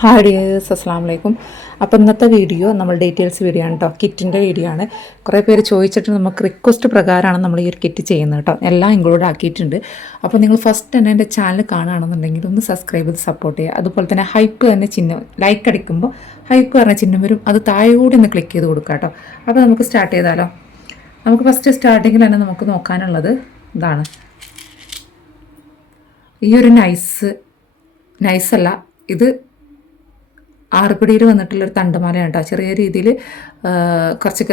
Hi dears അസ്സാം വലൈക്കും അപ്പോൾ ഇന്നത്തെ വീഡിയോ നമ്മൾ ഡീറ്റെയിൽസ് വീഡിയോ ആണ് കേട്ടോ കിറ്റിന്റെ വീഡിയോ ആണ്. കുറേ പേര് ചോദിച്ചിട്ട് നമുക്ക് റിക്വസ്റ്റ് പ്രകാരമാണ് നമ്മൾ ഈ ഒരു കിറ്റ് ചെയ്യുന്നത് കേട്ടോ എല്ലാം ഇൻക്ലൂഡ് ആക്കിയിട്ടുണ്ട്. അപ്പോൾ നിങ്ങൾ ഫസ്റ്റ് തന്നെ എന്റെ ചാനൽ കാണുകയാണെന്നുണ്ടെങ്കിൽ ഒന്ന് സബ്സ്ക്രൈബ് ചെയ്ത് സപ്പോർട്ട് ചെയ്യുക. അതുപോലെ തന്നെ ഹൈപ്പ് തന്നെ ചിഹ്നം ലൈക്ക് അടിക്കുമ്പോൾ ഹൈപ്പ് പറഞ്ഞ ചിഹ്നം വരും. അത് താഴെ ഒന്ന് ക്ലിക്ക് ചെയ്ത് കൊടുക്കുക കേട്ടോ അപ്പോൾ നമുക്ക് സ്റ്റാർട്ട് ചെയ്താലോ? നമുക്ക് ഫസ്റ്റ് സ്റ്റാർട്ടിങ്ങിൽ തന്നെ നമുക്ക് നോക്കാനുള്ളത് ഇതാണ്. ഈ ഒരു നൈസ് നൈസല്ല ഇത് ആറുപിടിയിൽ വന്നിട്ടുള്ളൊരു തണ്ടുമാലയാണ് കേട്ടോ. ചെറിയ രീതിയിൽ കുറച്ച്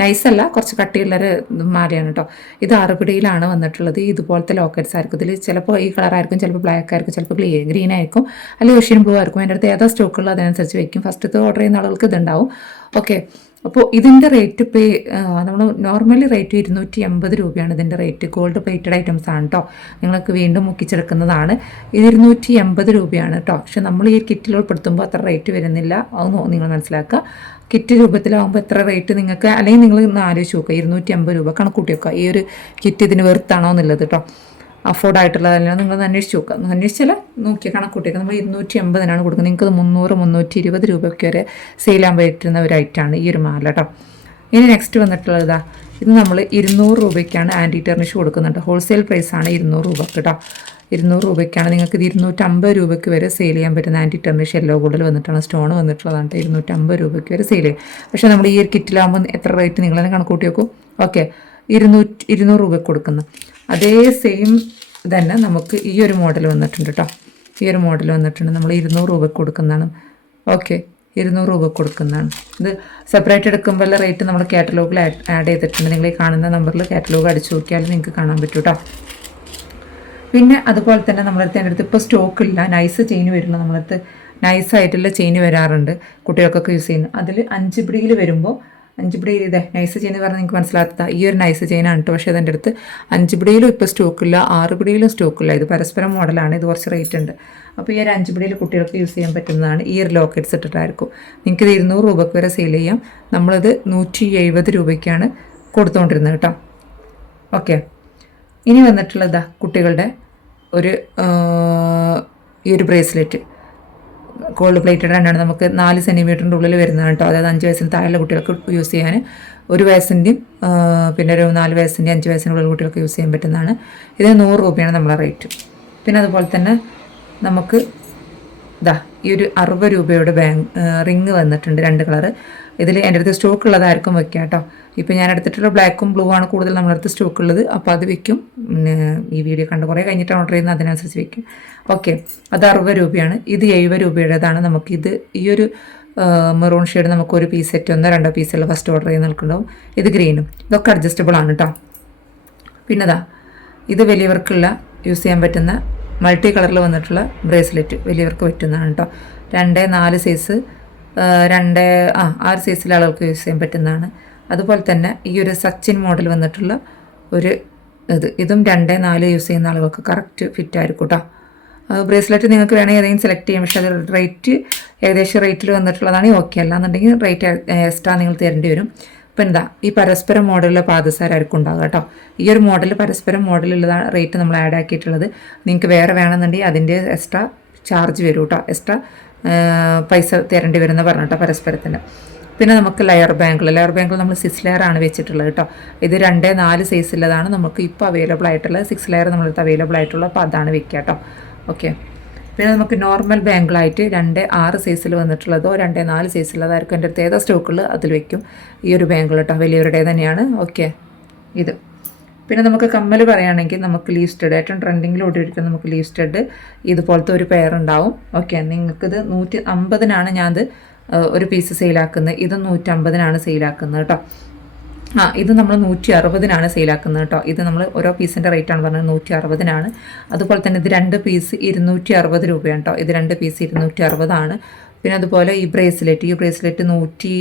നൈസല്ല കുറച്ച് കട്ടിയുള്ളൊരു മാലയാണ് കേട്ടോ. ഇത് ആറുപിടിയിലാണ് വന്നിട്ടുള്ളത്. ഇതുപോലത്തെ ലോക്കറ്റ്സ് ആയിരിക്കും. ഇതിൽ ചിലപ്പോൾ ഈ കളറായിരിക്കും ചിലപ്പോൾ ബ്ലാക്ക് ആയിരിക്കും ചിലപ്പോൾ ഗ്രീൻ ആയിരിക്കും. അല്ലെങ്കിൽ ഓഷ്യൻ ബ്ലൂ ആയിരിക്കും. എന്റെ അടുത്ത് ഏതാ സ്റ്റോക്കുള്ളത് അതിനനുസരിച്ച് വയ്ക്കും ഫസ്റ്റത്തെ ഓർഡർ ചെയ്യുന്ന ആളുകൾക്ക് ഇതുണ്ടാവും ഓക്കെ അപ്പോൾ ഇതിന്റെ റേറ്റ് പേ നമ്മൾ നോർമലി റേറ്റ് ഇരുന്നൂറ്റി എൺപത് രൂപയാണ് ഇതിന്റെ റേറ്റ് ഗോൾഡ് പ്ലേറ്റഡ് ഐറ്റംസ് ആണ് കേട്ടോ നിങ്ങൾക്ക് വീണ്ടും മുക്കിച്ചെടുക്കുന്നതാണ്. ഇത് ഇരുന്നൂറ്റി എൺപത് രൂപയാണ് കേട്ടോ പക്ഷെ നമ്മൾ ഈ കിറ്റിൽ ഉൾപ്പെടുത്തുമ്പോൾ അത്ര റേറ്റ് വരുന്നില്ല. അത് നിങ്ങൾ മനസ്സിലാക്കുക കിറ്റ് രൂപത്തിലാവുമ്പോൾ എത്ര റേറ്റ് നിങ്ങൾക്ക് അല്ലെങ്കിൽ നിങ്ങൾ ഒന്ന് ആലോചിച്ച് നോക്കുക ഇരുന്നൂറ്റി അമ്പത് രൂപ കണക്കൂട്ടി വെക്കുക ഈ ഒരു കിറ്റ് ഇതിന് വെറുത്താണോ എന്നുള്ളത് കേട്ടോ അഫോർഡ് ആയിട്ടുള്ളതല്ല നിങ്ങൾ അന്വേഷിച്ച് നോക്കുക അന്വേഷിച്ചാൽ നോക്കിയ കണക്കൂട്ടിയൊക്കെ നമ്മൾ ഇരുന്നൂറ്റി എൺപതിനാണ് കൊടുക്കുന്നത്. നിങ്ങൾക്ക് മുന്നൂറ് മുന്നൂറ്റി ഇരുപത് രൂപയ്ക്ക് വരെ ചെയ്യാൻ പറ്റുന്ന ഒരു ഐറ്റമാണ് ഈ ഒരു മാല കേട്ടോ ഇനി നെക്സ്റ്റ് വന്നിട്ടുള്ളത് ഇതാ. നമ്മൾ ഇരുന്നൂറ് രൂപയ്ക്കാണ് ആന്റി ടെർണിഷ് കൊടുക്കുന്നുണ്ട്. ഹോൾസെയിൽ പ്രൈസാണ് ഇരുന്നൂറ് രൂപ കേട്ടോ ഇരുന്നൂറ് രൂപയ്ക്കാണ് നിങ്ങൾക്ക് ഇത് ഇരുന്നൂറ്റമ്പത് രൂപയ്ക്ക് വരെ സെയിൽ ചെയ്യാൻ പറ്റുന്ന ആന്റി ടെർണിഷ് യെല്ലോ കൂടുതൽ വന്നിട്ടാണ്. സ്റ്റോൺ വന്നിട്ടുള്ളതാണ് ഇരുന്നൂറ്റമ്പത് രൂപയ്ക്ക് വരെ സെയിൽ ചെയ്യും പക്ഷേ നമ്മൾ ഈ ഒരു കിറ്റിലാകുമ്പോൾ എത്ര റേറ്റ് നിങ്ങൾ തന്നെ കണക്കൂട്ടി നോക്കൂ. ഓക്കെ ഇരുന്നൂറ്റി ഇരുന്നൂറ് രൂപയ്ക്ക് കൊടുക്കുന്നു. അതേ സെയിം തന്നെ നമുക്ക് ഈ ഒരു മോഡൽ വന്നിട്ടുണ്ട് കേട്ടോ ഈ ഒരു മോഡൽ വന്നിട്ടുണ്ട്. നമ്മൾ ഇരുന്നൂറ് രൂപയ്ക്ക് കൊടുക്കുന്നതാണ്. ഓക്കെ ഇരുന്നൂറ് രൂപ കൊടുക്കുന്നതാണ്. ഇത് സെപ്പറേറ്റ് എടുക്കുമ്പോൾ റേറ്റ് നമ്മൾ കാറ്റലോഗിൽ ആഡ് ചെയ്തിട്ടുണ്ട്. നിങ്ങൾ ഈ കാണുന്ന നമ്പറിൽ കാറ്റലോഗ് അടിച്ചു നോക്കിയാൽ നിങ്ങൾക്ക് കാണാൻ പറ്റും കേട്ടോ പിന്നെ അതുപോലെ തന്നെ നമ്മളടുത്ത് എന്റെ അടുത്ത് ഇപ്പോൾ സ്റ്റോക്ക് ഇല്ല. നൈസ് ചെയിൻ വരില്ല നമ്മളടുത്ത് നൈസായിട്ടുള്ള ചെയിൻ വരാറുണ്ട്. കുട്ടികൾക്കൊക്കെ യൂസ് ചെയ്യുന്നു. അതിൽ അഞ്ച് പിടിയിൽ വരുമ്പോൾ അഞ്ച് പിടിയിൽ ഇതേ നൈസ് ചെയിൻ എന്ന് പറഞ്ഞാൽ നിങ്ങൾക്ക് മനസ്സിലാത്ത ഈ ഒരു നൈസ് ചെയിനാണ് കേട്ടോ പക്ഷേ അതിന്റെ അടുത്ത് അഞ്ച് പിടിയിലും ഇപ്പോൾ സ്റ്റോക്കില്ല ആറ് പിടിയിലും സ്റ്റോക്കില്ല ഇത് പരസ്പരം മോഡലാണ് ഇത് കുറച്ച് റേറ്റ് ഉണ്ട്. അപ്പോൾ ഈ ഒരു അഞ്ച് പിടിയിൽ കുട്ടികൾക്ക് യൂസ് ചെയ്യാൻ പറ്റുന്നതാണ് ഈ ഒരു ലോക്കറ്റ്സ് ഇട്ടിട്ടായിരിക്കും. നിങ്ങൾക്ക് ഇത് ഇരുന്നൂറ് രൂപയ്ക്ക് വരെ സെയിൽ ചെയ്യാം. നമ്മളത് നൂറ്റി എഴുപത് രൂപയ്ക്കാണ് കൊടുത്തുകൊണ്ടിരുന്നത് കേട്ടോ ഓക്കെ ഇനി വന്നിട്ടുള്ളതാ കുട്ടികളുടെ ഒരു ഈ ഒരു ബ്രേസ്ലെറ്റ് ഗോൾഡ് പ്ലേറ്റഡ് ആണ് നമുക്ക് നാല് സെന്റിമീറ്ററിന്റെ ഉള്ളിൽ വരുന്നതാണ് കേട്ടോ. അതായത് അഞ്ച് വയസ്സിന് താഴെയുള്ള കുട്ടികൾക്ക് യൂസ് ചെയ്യാൻ. ഒരു വയസ്സിന്റെയും പിന്നെ ഒരു നാല് വയസ്സിന്റെയും അഞ്ച് വയസ്സിനുള്ള കുട്ടികൾക്ക് യൂസ് ചെയ്യാൻ പറ്റുന്നതാണ്. ഇത് നൂറ് രൂപയാണ് നമ്മളെ റേറ്റ് പിന്നെ അതുപോലെ തന്നെ നമുക്ക് ഇതാ ഈ ഒരു അറുപത് രൂപയുടെ ബാങ്ക് റിങ് വന്നിട്ടുണ്ട് രണ്ട് കളറ്. ഇതിൽ എന്റെ അടുത്ത് സ്റ്റോക്ക് ഉള്ളതായിരിക്കും വെക്കുക കേട്ടോ ഇപ്പോൾ ഞാൻ എടുത്തിട്ടുള്ള ബ്ലാക്കും ബ്ലൂ ആണ് കൂടുതൽ നമ്മുടെ അടുത്ത് സ്റ്റോക്ക് ഉള്ളത്. അപ്പോൾ അത് വെക്കും. പിന്നെ ഈ വീഡിയോ കണ്ട് കുറേ കഴിഞ്ഞിട്ട് ഓർഡർ ചെയ്യുന്നത് അതിനനുസരിച്ച് വെക്കും. ഓക്കെ അത് അറുപത് രൂപയാണ്. ഇത് എഴുപത് രൂപയുടേതാണ്. നമുക്കിത് ഈ ഒരു മെറൂൺ ഷെയ്ഡ് നമുക്ക് ഒരു പീസ് സെറ്റ് ഒന്നോ രണ്ടോ പീസുള്ള ഫസ്റ്റ് ഓർഡർ ചെയ്ത് നിൽക്കുന്നുണ്ടാവും. ഇത് ഗ്രീനും ഇതൊക്കെ അഡ്ജസ്റ്റബിൾ ആണ് കേട്ടോ പിന്നെതാ ഇത് വലിയവർക്കുള്ള യൂസ് ചെയ്യാൻ പറ്റുന്ന മൾട്ടി കളറിൽ വന്നിട്ടുള്ള ബ്രേസ്ലെറ്റ് വലിയവർക്ക് പറ്റുന്നതാണ് കേട്ടോ. രണ്ട് നാല് സൈസ് രണ്ട് ആ ആറ് സൈസിലെ ആളുകൾക്ക് യൂസ് ചെയ്യാൻ പറ്റുന്നതാണ്. അതുപോലെ തന്നെ ഈ ഒരു സച്ചിൻ മോഡൽ വന്നിട്ടുള്ള ഒരു ഇത്. ഇതും രണ്ട് നാല് യൂസ് ചെയ്യുന്ന ആളുകൾക്ക് കറക്റ്റ് ഫിറ്റ് ആയിരിക്കും കേട്ടോ ബ്രേസ്ലെറ്റ് നിങ്ങൾക്ക് വേണമെങ്കിൽ ഏതെങ്കിലും സെലക്ട് ചെയ്യാം. പക്ഷേ അത് റേറ്റ് ഏകദേശം റേറ്റിൽ വന്നിട്ടുള്ളതാണ് ഓക്കെ. അല്ലാന്നുണ്ടെങ്കിൽ റേറ്റ് എക്സ്ട്രാ നിങ്ങൾ തരേണ്ടി വരും. ഇപ്പം എന്താ ഈ പരസ്പരം മോഡലിലെ പാദസാരായിരിക്കും ഉണ്ടാകുക കേട്ടോ. ഈ ഒരു മോഡൽ പരസ്പരം മോഡലുള്ളതാണ് റേറ്റ് നമ്മൾ ആഡ് ആക്കിയിട്ടുള്ളത് നിങ്ങൾക്ക് വേറെ വേണമെന്നുണ്ടെങ്കിൽ അതിന്റെ എക്സ്ട്രാ ചാർജ് വരും കേട്ടോ. എക്സ്ട്രാ പൈസ തരേണ്ടി വരുന്ന കേട്ടോ പരസ്പരത്തിന്. പിന്നെ നമുക്ക് ലെയർ ബാങ്കിൾ ലെയർ ബാങ്കിൾ നമ്മൾ സിക്സ് ലെയർ ആണ് വെച്ചിട്ടുള്ളത് കേട്ടോ. ഇത് രണ്ട് നാല് സൈസുള്ളതാണ് നമുക്ക് ഇപ്പോൾ അവൈലബിൾ ആയിട്ടുള്ളത് സിക്സ് ലെയർ നമ്മളടുത്ത് അവൈലബിൾ ആയിട്ടുള്ള അപ്പോൾ അതാണ് വെക്കുക കേട്ടോ. ഓക്കെ പിന്നെ നമുക്ക് നോർമൽ ബാങ്കിളായിട്ട് രണ്ട് ആറ് സൈസിൽ വന്നിട്ടുള്ളതോ രണ്ട് നാല് സൈസിലുള്ളതായിരിക്കും എന്റെ അടുത്ത്. ഏതാ സ്റ്റോക്കുള്ള അതിൽ വെക്കും. ഈ ഒരു ബാങ്കിൾ കേട്ടോ. വലിയവരുടെ തന്നെയാണ്. ഓക്കെ ഇത്. പിന്നെ നമുക്ക് കമ്മൽ പറയുകയാണെങ്കിൽ നമുക്ക് ലീവ് സ്റ്റഡ് ഏറ്റവും ട്രെൻഡിങ്ങിൽ ഓടിയിരിക്കുന്ന നമുക്ക് ലീവ് സ്റ്റഡ് ഇതുപോലത്തെ ഒരു പെയർ ഉണ്ടാവും. ഓക്കെ നിങ്ങൾക്കിത് നൂറ്റി അമ്പതിനാണ് ഞാനത് ഒരു പീസ് സെയിലാക്കുന്നത് ഇത് നൂറ്റമ്പതിനാണ് സെയിലാക്കുന്നത് കേട്ടോ. ആ ഇത് നമ്മൾ നൂറ്റി അറുപതിനാണ് സെയിലാക്കുന്നത് കേട്ടോ. ഇത് നമ്മൾ ഓരോ പീസിന്റെ റേറ്റാണ് പറഞ്ഞത് നൂറ്റി അറുപതിനാണ് അതുപോലെ തന്നെ ഇത് രണ്ട് പീസ് ഇരുന്നൂറ്റി അറുപത് രൂപയാണ് കേട്ടോ. ഇത് രണ്ട് പീസ് ഇരുന്നൂറ്റി അറുപതാണ് പിന്നെ അതുപോലെ ഈ ബ്രേസ്ലെറ്റ് ഈ ബ്രേസ്ലെറ്റ് നൂറ്റി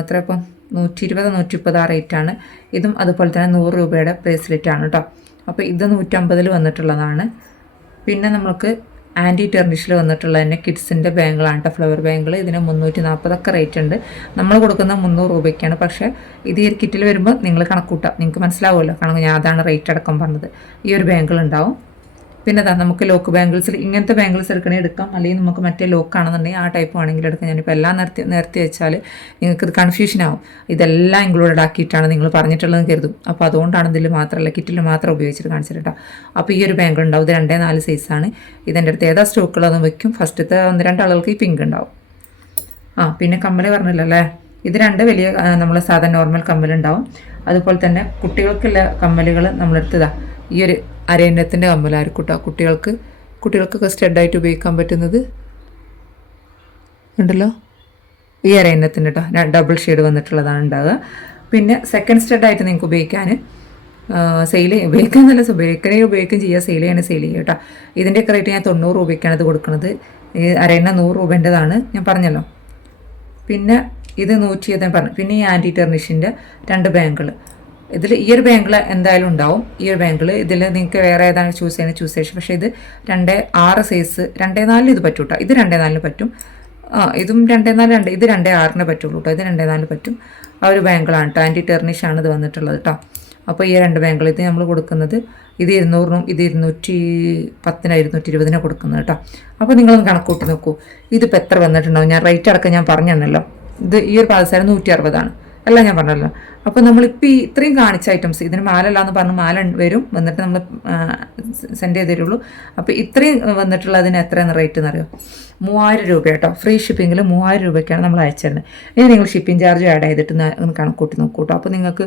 എത്ര ഇപ്പം? നൂറ്റി ഇരുപത് നൂറ്റി മുപ്പത് ആ റേറ്റാണ് ഇതും അതുപോലെ തന്നെ നൂറ് രൂപയുടെ ബ്രേസ്ലെറ്റ് ആണ് കേട്ടോ. അപ്പോൾ ഇത് നൂറ്റമ്പതിൽ വന്നിട്ടുള്ളതാണ്. പിന്നെ നമുക്ക് ആന്റി ടെർണിഷിൽ വന്നിട്ടുള്ള തന്നെ കിഡ്സിന്റെ ബാങ്കിളാണ് കേട്ടോ ഫ്ലവർ ബാങ്കിൾ ഇതിന് മുന്നൂറ്റി നാൽപ്പതൊക്കെ റേറ്റ് ഉണ്ട്. നമ്മൾ കൊടുക്കുന്ന മുന്നൂറ് രൂപയ്ക്കാണ്. പക്ഷേ ഇത് ഈ കിറ്റിൽ വരുമ്പോൾ നിങ്ങൾ കണക്കൂട്ടാം. നിങ്ങൾക്ക് മനസ്സിലാവുമല്ലോ. കാരണം ഞാൻ അതാണ് റേറ്റ് അടക്കം പറഞ്ഞത്. ഈ ഒരു ബാങ്കിൾ ഉണ്ടാവും. പിന്നെ അതാ നമുക്ക് ലോക്ക് ബാംഗിൾസിൽ ഇങ്ങനത്തെ ബാംഗിൾസ് എടുക്കണേ എടുക്കാം. അല്ലെങ്കിൽ നമുക്ക് മറ്റേ ലോക്ക് ആണെന്നുണ്ടെങ്കിൽ ആ ടൈപ്പ് ആണെങ്കിൽ എടുക്കാം. ഞാനിപ്പോൾ എല്ലാം നിർത്തി നിർത്തി വെച്ചാൽ നിങ്ങൾക്ക് കൺഫ്യൂഷൻ ആവും. ഇതെല്ലാം ഇൻക്ലൂഡഡ് ആക്കിയിട്ടാണ് നിങ്ങൾ പറഞ്ഞിട്ടുള്ളതെന്ന് കരുതും. അപ്പോൾ അതുകൊണ്ടാണ് ഇതിൽ മാത്രമല്ല കിറ്റിൽ മാത്രം ഉപയോഗിച്ചിട്ട് കാണിച്ചിട്ട് അപ്പോൾ ഈ ഒരു ബാങ്ക് ഉണ്ടാവും. ഇത് രണ്ടേ നാല് സൈസാണ് ഇതെന്റെ അടുത്ത് ഏതാ സ്റ്റോക്കുള്ളതെന്ന് വെക്കും. ഫസ്റ്റത്തെ ഒന്ന് രണ്ട് ആളുകൾക്ക് ഈ പിങ്ക് ഉണ്ടാവും. ആ പിന്നെ കമ്മൽ പറഞ്ഞില്ല അല്ലേ ഇത് രണ്ട് വലിയ നമ്മൾ സാധാരണ നോർമൽ കമ്മലുണ്ടാവും അതുപോലെ തന്നെ കുട്ടികൾക്കുള്ള കമ്മലുകൾ നമ്മളെടുത്തതാണ് ഈ ഒരു അരയന്നത്തിന്റെ കമ്മലായിരിക്കും കേട്ടോ കുട്ടികൾക്ക് കുട്ടികൾക്കൊക്കെ സ്റ്റഡായിട്ട് ഉപയോഗിക്കാൻ പറ്റുന്നത്? ഉണ്ടല്ലോ? ഈ അരയന്നത്തിന്റെ കേട്ടോ ഡബിൾ ഷെയ്ഡ് വന്നിട്ടുള്ളതാണ് ഉണ്ടാവുക. പിന്നെ സെക്കൻഡ് സ്റ്റഡായിട്ട് നിങ്ങൾക്ക് ഉപയോഗിക്കാൻ സെയിൽ ഉപയോഗിക്കാൻ നല്ല ഉപയോഗിക്കണേ ഉപയോഗിക്കുകയും ചെയ്യുക സെയിൽ ചെയ്യണേ സെയിൽ ചെയ്യുക കേട്ടോ. ഇതിന്റെയൊക്കെ റേറ്റ് ഞാൻ തൊണ്ണൂറ് രൂപയ്ക്കാണ് ഇത് കൊടുക്കുന്നത് ഈ അരയണ്ണ നൂറ് രൂപേന്റെതാണ്. ഞാൻ പറഞ്ഞല്ലോ. പിന്നെ ഇത് നൂറ്റി പറഞ്ഞു. പിന്നെ ഈ ആന്റി ടെർണിഷിന്റെ രണ്ട് ബാങ്കുകൾ ഇതിൽ ഈ ഒരു എന്തായാലും ഉണ്ടാവും. ഈ ഒരു ബാങ്കിൾ ഇതിൽ നിങ്ങൾക്ക് വേറെ ഏതാണ് ചൂസ് ചെയ്യണത് ചൂസ് ചെയ്യും. പക്ഷേ ഇത് രണ്ട് ആറ് സൈസ് രണ്ടേ നാലിന് ഇത് പറ്റും കേട്ടോ ഇത് രണ്ടേ നാലിന് പറ്റും. ആ ഇതും രണ്ടേ നാല് രണ്ട് ഇത് രണ്ടേ ആറിന് പറ്റുള്ളൂ കേട്ടോ ഇത് രണ്ടേ നാലിന് പറ്റും. ആ ഒരു ബാങ്കിളാണ് കേട്ടോ ആന്റി ടെർണിഷ് ആണ് ഇത് വന്നിട്ടുള്ളത് കേട്ടോ അപ്പോൾ ഈ രണ്ട് ബാങ്കിൾ ഇത് നമ്മൾ കൊടുക്കുന്നത് ഇത് ഇരുന്നൂറിനും ഇത് ഇരുന്നൂറ്റി പത്തിന് ഇരുന്നൂറ്റി ഇരുപതിന് കൊടുക്കുന്നത് കേട്ടോ അപ്പോൾ നിങ്ങളൊന്ന് കണക്കൂട്ടി നോക്കൂ. ഇതിപ്പോൾ എത്ര വന്നിട്ടുണ്ടാവും? ഞാൻ റേറ്റ് അടക്കം ഞാൻ പറഞ്ഞു തന്നല്ലോ ഇത് ഈ ഒരു പാദസരം നൂറ്റി അറുപതാണ്. അല്ല ഞാൻ പറഞ്ഞല്ലോ. അപ്പോൾ നമ്മളിപ്പോൾ ഈ ഇത്രയും കാണിച്ച ഐറ്റംസ് ഇതിന് മാലല്ല എന്ന് പറഞ്ഞ് മാല വരും വന്നിട്ട് നമ്മൾ സെൻഡ് ചെയ്ത് തരുള്ളൂ അപ്പോൾ ഇത്രയും വന്നിട്ടുള്ളതിന് എത്രയാണ് റേറ്റ് എന്നറിയോ? മൂവായിരം രൂപ കേട്ടോ. ഫ്രീ ഷിപ്പിങ്ങിൽ മൂവായിരം രൂപയ്ക്കാണ് നമ്മൾ അയച്ചിരുന്നത് ഇനി നിങ്ങൾ ഷിപ്പിംഗ് ചാർജ് ആഡ് ചെയ്തിട്ട് ഒന്ന് കണക്കൂട്ടി നോക്കൂ കേട്ടോ അപ്പോൾ നിങ്ങൾക്ക്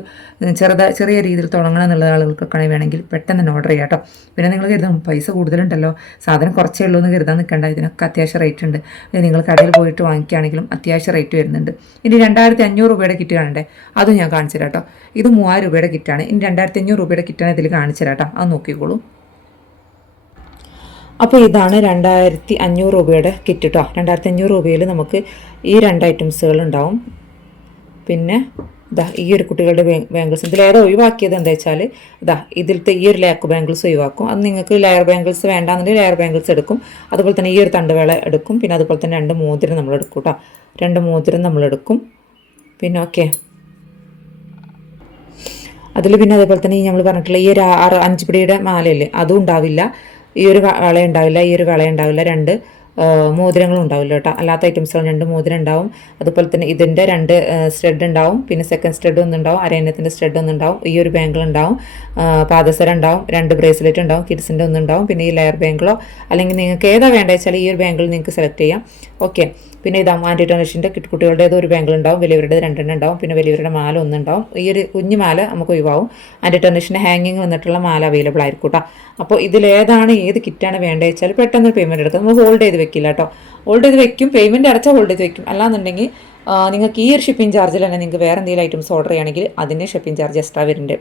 ചെറുത ചെറിയ രീതിയിൽ തുടങ്ങണം എന്നുള്ള ആളുകൾക്കൊക്കെ വേണമെങ്കിൽ പെട്ടെന്ന് ഓർഡർ ചെയ്യാം കേട്ടോ പിന്നെ നിങ്ങൾ കരുതും പൈസ കൂടുതലുണ്ടല്ലോ. സാധനം കുറച്ചേ ഉള്ളൂ എന്ന് കരുതാൻ നിൽക്കേണ്ട ഇതിനൊക്കെ അത്യാവശ്യം റേറ്റ് ഉണ്ട്. നിങ്ങൾ കടയിൽ പോയിട്ട് വാങ്ങിക്കുകയാണെങ്കിലും അത്യാവശ്യം റേറ്റ് വരുന്നുണ്ട്. ഇനി രണ്ടായിരത്തി അഞ്ഞൂറ് രൂപയുടെ കിറ്റ് കാണണ്ടേ? അതും ഞാൻ കാണിച്ചു തരാം കേട്ടോ ഇത് മൂവായിരം രൂപയുടെ കിറ്റാണ്. ഇനി രണ്ടായിരത്തി അഞ്ഞൂറ് രൂപയുടെ കിറ്റാണ് ഇതിൽ കാണിച്ചു കേട്ടോ അത് നോക്കിക്കോളൂ. അപ്പോൾ ഇതാണ് രണ്ടായിരത്തി അഞ്ഞൂറ് രൂപയുടെ കിറ്റ് കേട്ടോ രണ്ടായിരത്തി അഞ്ഞൂറ് രൂപയിൽ നമുക്ക് ഈ രണ്ട് ഐറ്റംസുകൾ ഉണ്ടാവും. പിന്നെ ഇതാ ഈ ഒരു കുട്ടികളുടെ ബാംഗിൾസ്. ഇതിലേതോ ഒഴിവാക്കിയത് എന്താ വെച്ചാൽ ഇതാ ഇതിലത്തെ ഈ ഒരു ലാക്ക് ബാംഗിൾസ് ഒഴിവാക്കും. അത് നിങ്ങൾക്ക് ലെയർ ബാംഗിൾസ് വേണ്ടാന്നുണ്ടെങ്കിൽ ലെയർ ബാംഗിൾസ് എടുക്കും. അതുപോലെ തന്നെ ഈ ഒരു തണ്ടുവേള എടുക്കും. പിന്നെ അതുപോലെ തന്നെ രണ്ട് മോതിരം നമ്മൾ എടുക്കും കേട്ടോ രണ്ട് മോതിരം നമ്മൾ എടുക്കും പിന്നെ ഓക്കെ. അതിൽ പിന്നെ അതേപോലെ തന്നെ ഈ നമ്മൾ പറഞ്ഞിട്ടുള്ള ഈ ഒരു ആറ് അഞ്ച് പിടിയുടെ മാലയില്ലേ അതും ഉണ്ടാവില്ല. ഈ ഒരു വള ഉണ്ടാവില്ല ഈ ഒരു വള ഉണ്ടാവില്ല രണ്ട്. മോതിരങ്ങളും ഉണ്ടാവില്ല കേട്ടോ. അല്ലാത്ത ഐറ്റംസുകൾ രണ്ട് മോതിരം ഉണ്ടാവും. അതുപോലെ തന്നെ ഇതിന്റെ രണ്ട് സ്റ്റഡ് ഉണ്ടാവും. പിന്നെ സെക്കൻഡ് സ്റ്റഡ് ഒന്നുണ്ടാവും അരയന്നത്തിന്റെ സ്റ്റഡ് ഒന്നുണ്ടാവും ഈ ഒരു ബാങ്കിൾ ഉണ്ടാവും. പാദസരം ഉണ്ടാവും. രണ്ട് ബ്രേസ്ലെറ്റ് ഉണ്ടാവും. കിഡ്സിന്റെ ഒന്നുണ്ടാവും പിന്നെ ഈ ലെയർ ബാങ്കിളോ അല്ലെങ്കിൽ നിങ്ങൾക്ക് ഏതാ വേണ്ടത് വെച്ചാൽ ഈ ഒരു ബാങ്കിൾ നിങ്ങൾക്ക് സെലക്ട് ചെയ്യാം. ഓക്കെ പിന്നെ ഇത് ആന്റി ഡൊണേഷന്റെ കുട്ടികളുടെ ഒരു ബാങ്കിൾ ഉണ്ടാവും. വലിയവരുടെ രണ്ടെണ്ണം ഉണ്ടാവും. പിന്നെ വലിയവരുടെ മാല ഒന്നുണ്ടാവും ഈ ഒരു കുഞ്ഞു മാല നമുക്ക് ഒഴിവാവും. ആന്റി ഡൊണേഷന്റെ ഹാങ്ങിങ് വന്നിട്ടുള്ള മാല അവൈലബിൾ ആയിരിക്കും കേട്ടോ. അപ്പോൾ ഇതിലേതാണ് ഏത് കിറ്റാണ് വേണ്ടത് വെച്ചാൽ പെട്ടെന്ന് പേയ്മെന്റ് എടുക്കാം നമ്മൾ ഹോൾഡ് ചെയ്ത് വെക്കില്ല കേട്ടോ ഹോൾഡ് ചെയ്ത് വെക്കും പേയ്മെന്റ് അടച്ചാൽ ഹോൾഡ് ചെയ്ത് വെക്കും. അല്ലാന്നുണ്ടെങ്കിൽ നിങ്ങൾക്ക് ഈ ഒരു ഷിപ്പിംഗ് ചാർജിൽ തന്നെ നിങ്ങൾക്ക് വേറെ എന്തെങ്കിലും ഐറ്റംസ് ഓർഡർ ചെയ്യുകയാണെങ്കിൽ അതിന്റെ ഷിപ്പിംഗ് ചാർജ് എക്സ്ട്രാ വരേണ്ട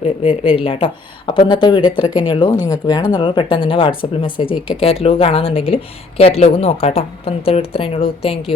വരില്ല കേട്ടോ അപ്പോൾ ഇന്നത്തെ വീഡിയോ ഇത്രയ്ക്ക് തന്നെയുള്ളൂ നിങ്ങൾക്ക് വേണമെന്നുള്ളത് പെട്ടെന്ന് തന്നെ വാട്സപ്പിൽ മെസ്സേജ് അയക്കുക കാറ്റലോഗ് കാണാമെന്നുണ്ടെങ്കിൽ കാറ്റലോഗ് നോക്കാം കേട്ടോ അപ്പോൾ ഇന്നത്തെ വീഡിയോ ഇത്രയേ ഉള്ളൂ. താങ്ക്